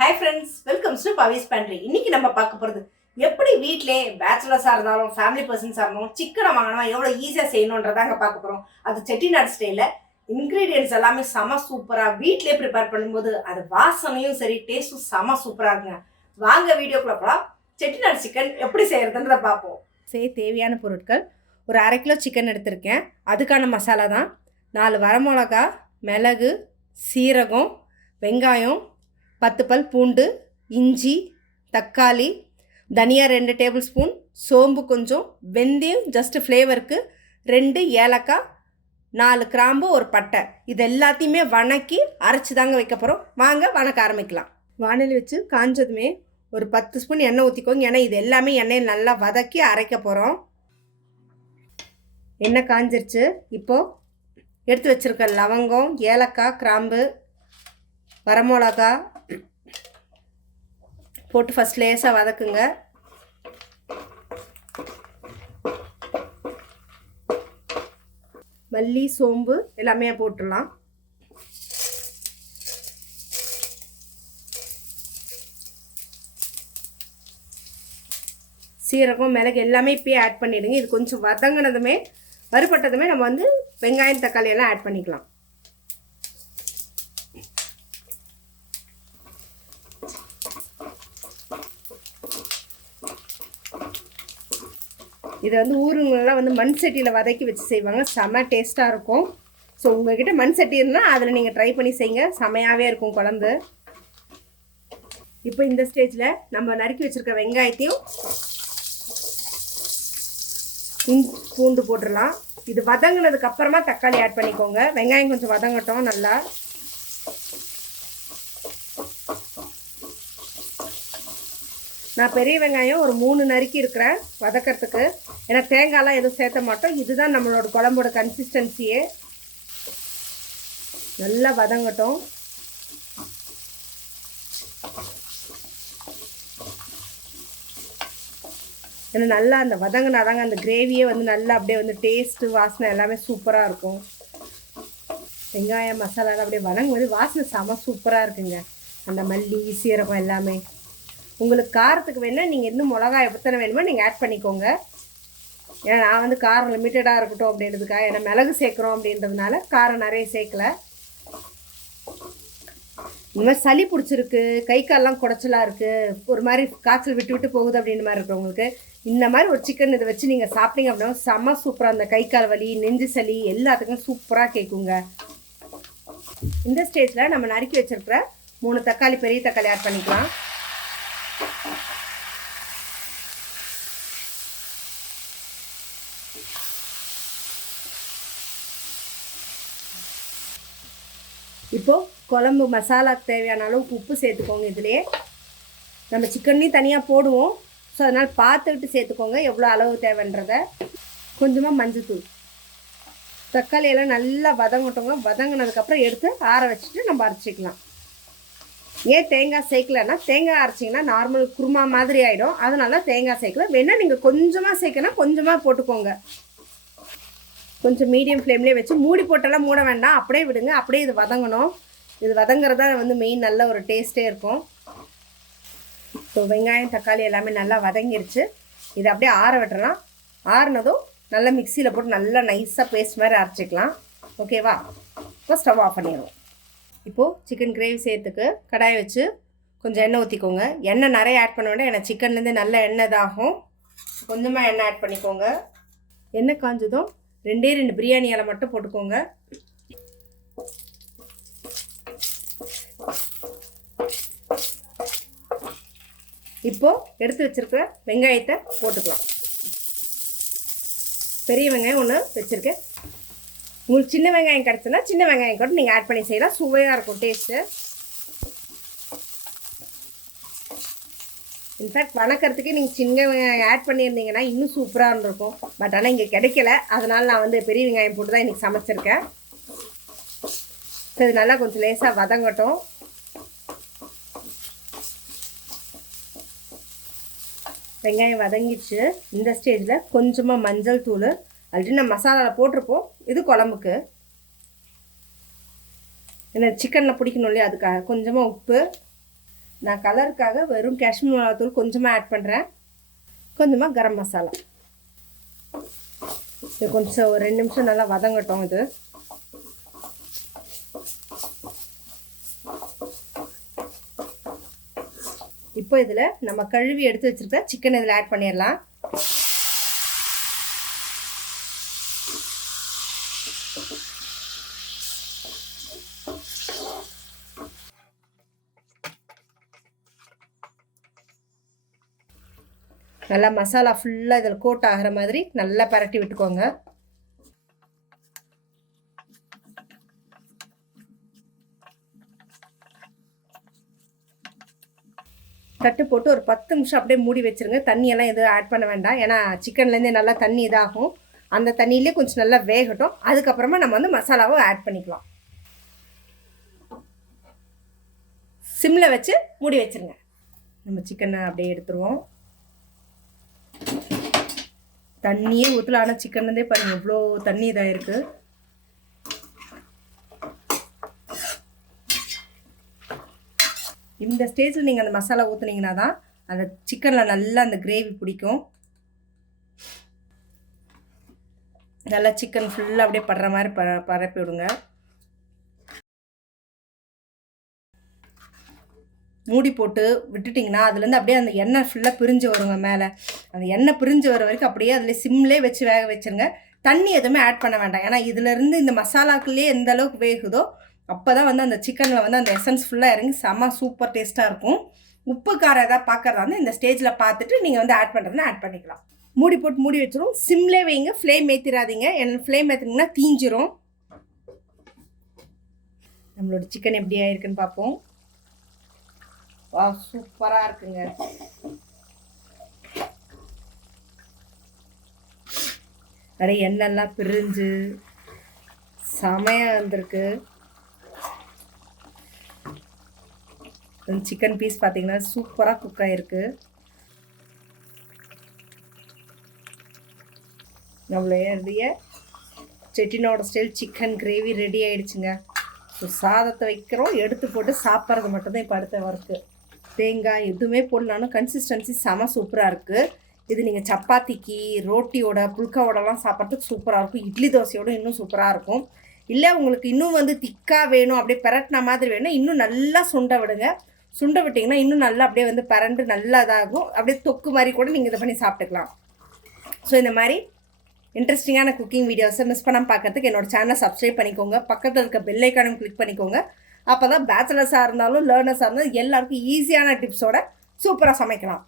Hi friends, welcome to Pavis pantry. இன்னைக்கு நம்ம பார்க்க போகிறது எப்படி வீட்டிலே பேச்சுலர்ஸாக இருந்தாலும் ஃபேமிலி பர்சன்ஸாக இருந்தாலும் சிக்கனை வாங்கினா எவ்வளோ ஈஸியாக செய்யணுன்றதாங்க பார்க்க போகிறோம். அது செட்டிநாடு ஸ்டைலில் இன்க்ரீடியன்ஸ் எல்லாமே செம சூப்பராக வீட்டிலே ப்ரிப்பேர் பண்ணும்போது அது வாசனையும் சரி டேஸ்ட்டும் செம சூப்பராக இருக்குங்க. வாங்க வீடியோக்குள்ள போகலாம். செட்டிநாடு சிக்கன் எப்படி செய்கிறதுன்றதை பார்ப்போம். தேவையான பொருட்கள்: ஒரு 1/2 கிலோ சிக்கன் எடுத்திருக்கேன். அதுக்கான மசாலா தான் 4 வரமிளகா, மிளகு, சீரகம், வெங்காயம், 10 பல் பூண்டு, இஞ்சி, தக்காளி, தனியா 2 டேபிள் ஸ்பூன், சோம்பு கொஞ்சம், வெந்தயம் ஜஸ்ட் ஃப்ளேவருக்கு, 2 ஏலக்காய், 4 கிராம்பு, ஒரு பட்டை. இது எல்லாத்தையுமே வணக்கி அரைச்சி தாங்க வைக்க போகிறோம். வாங்க வணக்க ஆரம்பிக்கலாம். வானலி வச்சு காஞ்சதுமே ஒரு 10 ஸ்பூன் எண்ணெய் ஊற்றிக்கோங்க. ஏன்னா இது எல்லாமே எண்ணெயில் நல்லா வதக்கி அரைக்க போகிறோம். எண்ணெய் காஞ்சிருச்சு. இப்போது எடுத்து வச்சுருக்க லவங்கம், ஏலக்காய், கிராம்பு, வரமிளகா போட்டு ஃபஸ்ட் லேசாக வதக்குங்க. மல்லி, சோம்பு எல்லாமே போட்டுடலாம். சீரகம், மிளகு எல்லாமே இப்போயே ஆட் பண்ணிவிடுங்க. இது கொஞ்சம் வதங்கினதுமே வறுபட்டதுமே நம்ம வந்து வெங்காயம், தக்காளி எல்லாம் ஆட் பண்ணிக்கலாம். இதை வந்து ஊருங்கெல்லாம் வந்து மண் சட்டியில் வதக்கி வச்சு செய்வாங்க. செம டேஸ்ட்டாக இருக்கும். ஸோ உங்கள்கிட்ட மண் சட்டி இருந்தால் அதில் நீங்கள் ட்ரை பண்ணி செய்யுங்க. செமையாகவே இருக்கும் குழம்பு. இப்போ இந்த ஸ்டேஜில் நம்ம நறுக்கி வச்சுருக்க வெங்காயத்தையும் பூண்டு போட்டுடலாம். இது வதங்கினதுக்கு அப்புறமா தக்காளி ஆட் பண்ணிக்கோங்க. வெங்காயம் கொஞ்சம் வதங்கட்டும் நல்லா. நான் பெரிய வெங்காயம் ஒரு 3 நறுக்கி இருக்கிறேன் வதக்கிறதுக்கு. ஏன்னா தேங்காய்லாம் எதுவும் சேர்த்த மாட்டோம். இதுதான் நம்மளோட குழம்போட கன்சிஸ்டன்சியே. நல்லா வதங்கட்டும். ஏன்னா நல்லா அந்த வதங்கினாதாங்க அந்த கிரேவியே வந்து நல்லா அப்படியே வந்து டேஸ்ட்டு வாசனை எல்லாமே சூப்பராக இருக்கும். வெங்காயம் மசாலாலாம் அப்படியே வதங்கும்போது வாசனை செம சூப்பராக இருக்குங்க. அந்த மல்லி, சீரகம் எல்லாமே. உங்களுக்கு காரத்துக்கு வேணால் நீங்கள் இன்னும் மிளகாய் எத்தனை வேணுமோ நீங்கள் ஆட் பண்ணிக்கோங்க. ஏன்னா நான் வந்து காரம் லிமிட்டடாக இருக்கட்டும் அப்படின்றதுக்காக, ஏன்னா மிளகு சேர்க்குறோம் அப்படின்றதுனால காரம் நிறைய சேர்க்கலை. இந்த மாதிரி சளி பிடிச்சிருக்கு, கை காலெலாம் குடைச்சலாக இருக்குது, ஒரு மாதிரி காய்ச்சல் விட்டு விட்டு போகுது அப்படின்ற மாதிரி இருக்கிறவங்களுக்கு இந்த மாதிரி ஒரு சிக்கன் இதை வச்சு நீங்கள் சாப்பிட்டீங்க அப்படின்னா செம்ம சூப்பராக, அந்த கை கால் வலி, நெஞ்சு சளி எல்லாத்துக்கும் சூப்பராக கேட்குங்க. இந்த ஸ்டேஜில் நம்ம நறுக்கி வச்சுருக்கிற 3 தக்காளி, பெரிய தக்காளி ஆட் பண்ணிக்கலாம். இப்போது குழம்பு மசாலாக்கு தேவையான அளவுக்கு உப்பு சேர்த்துக்கோங்க. இதுலேயே நம்ம சிக்கன்லேயும் தனியாக போடுவோம். ஸோ அதனால் பார்த்துக்கிட்டு சேர்த்துக்கோங்க எவ்வளோ அளவு தேவைன்றதை. கொஞ்சமாக மஞ்சள்தூள். தக்காளியெல்லாம் நல்லா வதங்கட்டோங்க. வதங்கினதுக்கப்புறம் எடுத்து ஆற வச்சுட்டு நம்ம அரைச்சிக்கலாம். ஏன் தேங்காய் சேர்க்கலன்னா, தேங்காய் அரைச்சிங்கன்னா நார்மல் குருமா மாதிரி ஆகிடும். அதனால தேங்காய் சேர்க்கல. வேணால் நீங்கள் கொஞ்சமாக சேர்க்கணும், கொஞ்சமாக போட்டுக்கோங்க. கொஞ்சம் மீடியம் ஃப்ளேம்லேயே வச்சு மூடி போட்டெல்லாம் மூட வேண்டாம், அப்படியே விடுங்க. அப்படியே இது வதங்கணும். இது வதங்குறதா வந்து மெயின் நல்ல ஒரு டேஸ்ட்டே இருக்கும். ஸோ வெங்காயம், தக்காளி எல்லாமே நல்லா வதங்கிருச்சு. இதை அப்படியே ஆற விட்டுறலாம். ஆறுனதும் நல்லா மிக்சியில் போட்டு நல்லா நைஸாக பேஸ்ட் மாதிரி அரைச்சிக்கலாம். ஓகேவா? இப்போ ஸ்டவ் ஆஃப் பண்ணிடுவோம். இப்போது சிக்கன் கிரேவி செய்யறதுக்கு கடாயை வச்சு கொஞ்சம் எண்ணெய் ஊற்றிக்கோங்க. எண்ணெய் நிறைய ஆட் பண்ண வேண்டாம், ஏன்னா சிக்கன்லேருந்து நல்ல எண்ணெய் இதாகும். கொஞ்சமாக எண்ணெய் ஆட் பண்ணிக்கோங்க. எண்ணெய் காஞ்சதும் 2 பிரியாணி இலை மட்டும் போட்டுக்கோங்க. இப்போது எடுத்து வச்சுருக்க வெங்காயத்தை போட்டுக்கலாம். பெரிய வெங்காயம் ஒன்று வச்சுருக்கேன். உங்களுக்கு சின்ன வெங்காயம் கிடச்சுன்னா சின்ன வெங்காயம் கூட நீங்கள் ஆட் பண்ணி செய்யலாம். சுவையாக இருக்கும் டேஸ்ட்டு. இன்ஃபேக்ட் வணக்கிறதுக்கே நீங்கள் சின்ன வெங்காயம் ஆட் பண்ணியிருந்தீங்கன்னா இன்னும் சூப்பராக இருந்திருக்கும். பட் ஆனால் இங்கே கிடைக்கல. அதனால் நான் வந்து பெரிய வெங்காயம் போட்டு தான் இன்றைக்கி சமைச்சிருக்கேன். ஸோ இது நல்லா கொஞ்சம் லேசாக வதங்கட்டும். வெங்காயம் வதங்கிடுச்சு. இந்த ஸ்டேஜில் கொஞ்சமாக மஞ்சள் தூள், ஆல்ரெடி நம்ம மசாலாவில் போட்டிருப்போம், இது குழம்புக்கு. ஏன்னா சிக்கனில் பிடிக்கணும் இல்லையா, அதுக்காக கொஞ்சமாக உப்பு, நான் கலருக்காக வெறும் காஷ்மீர் மிளகாத்தூள் கொஞ்சமாக ஆட் பண்ணுறேன். கொஞ்சமாக கரம் மசாலா. இது கொஞ்சம் ஒரு 2 நிமிஷம் நல்லா வதங்கட்டும். இது இப்போ இதில் நம்ம கழுவி எடுத்து வச்சுருக்க சிக்கன் இதில் ஆட் பண்ணிடலாம். நல்லா மசாலா ஃபுல்லாக இதில் கோட் ஆகிற மாதிரி நல்லா பரட்டி விட்டுக்கோங்க. தட்டு போட்டு ஒரு 10 நிமிஷம் அப்படியே மூடி வச்சுருங்க. தண்ணியெல்லாம் எதுவும் ஆட் பண்ண வேண்டாம். ஏன்னா சிக்கன்லேருந்தே நல்லா தண்ணி இதாகும். அந்த தண்ணியிலே கொஞ்சம் நல்லா வேகட்டும். அதுக்கப்புறமா நம்ம வந்து மசாலாவை ஆட் பண்ணிக்கலாம். சிம்மில் வச்சு மூடி வச்சுருங்க. நம்ம சிக்கனை அப்படியே எடுத்துருவோம். தண்ணியே ஊற்றல. ஆனால் சிக்கன்லேருந்தே பாருங்கள் இவ்வளோ தண்ணி இதாக இருக்குது. இந்த ஸ்டேஜில் நீங்கள் அந்த மசாலா ஊற்றுனீங்கன்னா தான் அந்த சிக்கனில் நல்லா அந்த கிரேவி பிடிக்கும். நல்லா சிக்கன் ஃபுல்லாக அப்படியே படுற மாதிரி பரப்பி விடுங்க. மூடி போட்டு விட்டுட்டிங்கன்னா அதுலேருந்து அப்படியே அந்த எண்ணெய் ஃபுல்லாக பிரிஞ்சு வருங்க மேலே. அந்த எண்ணெய் பிரிஞ்சு வர வரைக்கும் அப்படியே அதில் சிம்லே வச்சு வேக வச்சுருங்க. தண்ணி எதுவுமே ஆட் பண்ண வேண்டாம். ஏன்னா இதுலேருந்து இந்த மசாலாக்குள்ளேயே எந்த அளவுக்கு வேகுதோ அப்போ தான் வந்து அந்த சிக்கனில் வந்து அந்த எசன்ஸ் ஃபுல்லாக இறங்கி செம்ம சூப்பர் டேஸ்ட்டாக இருக்கும். உப்பு காரம் எதாவது பார்க்குறதா வந்து இந்த ஸ்டேஜில் பார்த்துட்டு நீங்கள் வந்து ஆட் பண்ணுறதுனா ஆட் பண்ணிக்கலாம். மூடி போட்டு மூடி வச்சிரும். சிம்லே வைங்க. ஃப்ளேம் ஏற்றிடாதீங்க. ஏன்னா ஃப்ளேம் ஏற்றினீங்கன்னா தீஞ்சிரும். நம்மளோட சிக்கன் எப்படி ஆயிருக்குன்னு பார்ப்போம். வா, சூப்பராக இருக்குங்க. நிறைய எண்ணெய்லாம் பிரிஞ்சு செமையாக வந்திருக்கு. சிக்கன் பீஸ் பார்த்தீங்கன்னா சூப்பராக குக் ஆகிருக்கு. நம்மளுடைய Chettinad style chicken gravy ready ஆகிடுச்சுங்க. ஸோ சாதத்தை வைக்கிறோம், எடுத்து போட்டு சாப்பிட்றது மட்டும்தான் இப்போ அடுத்த ஒர்க்கு. தேங்காய் எதுவுமே போடலான்னு கன்சிஸ்டன்சி செம சூப்பராக இருக்குது. இது நீங்கள் சப்பாத்திக்கு, ரோட்டியோட, புல்காவோடலாம் சாப்பிட்றதுக்கு சூப்பராக இருக்கும். இட்லி தோசையோட இன்னும் சூப்பராக இருக்கும். இல்லை உங்களுக்கு இன்னும் வந்து திக்காக வேணும், அப்படியே பரட்டின மாதிரி வேணும், இன்னும் நல்லா சுண்டை விடுங்க. சுண்டை விட்டிங்கன்னா இன்னும் நல்லா அப்படியே வந்து பரண்டு நல்லா இதாகும். அப்படியே தொக்கு மாதிரி கூட நீங்கள் இதை பண்ணி சாப்பிட்டுக்கலாம். ஸோ இந்த மாதிரி இன்ட்ரெஸ்டிங்கான குக்கிங் வீடியோஸை மிஸ் பண்ணாமல் பார்க்கறதுக்கு என்னோடய சேனலை சப்ஸ்கிரைப் பண்ணிக்கோங்க. பக்கத்தில் இருக்க பெல் ஐக்கானும் கிளிக் பண்ணிக்கோங்க. அப்போ தான் பேச்சுலர்ஸாக இருந்தாலும் லேர்னர்ஸாக இருந்தாலும் எல்லாருக்கும் ஈஸியான டிப்ஸோட சூப்பராக சமைக்கலாம்.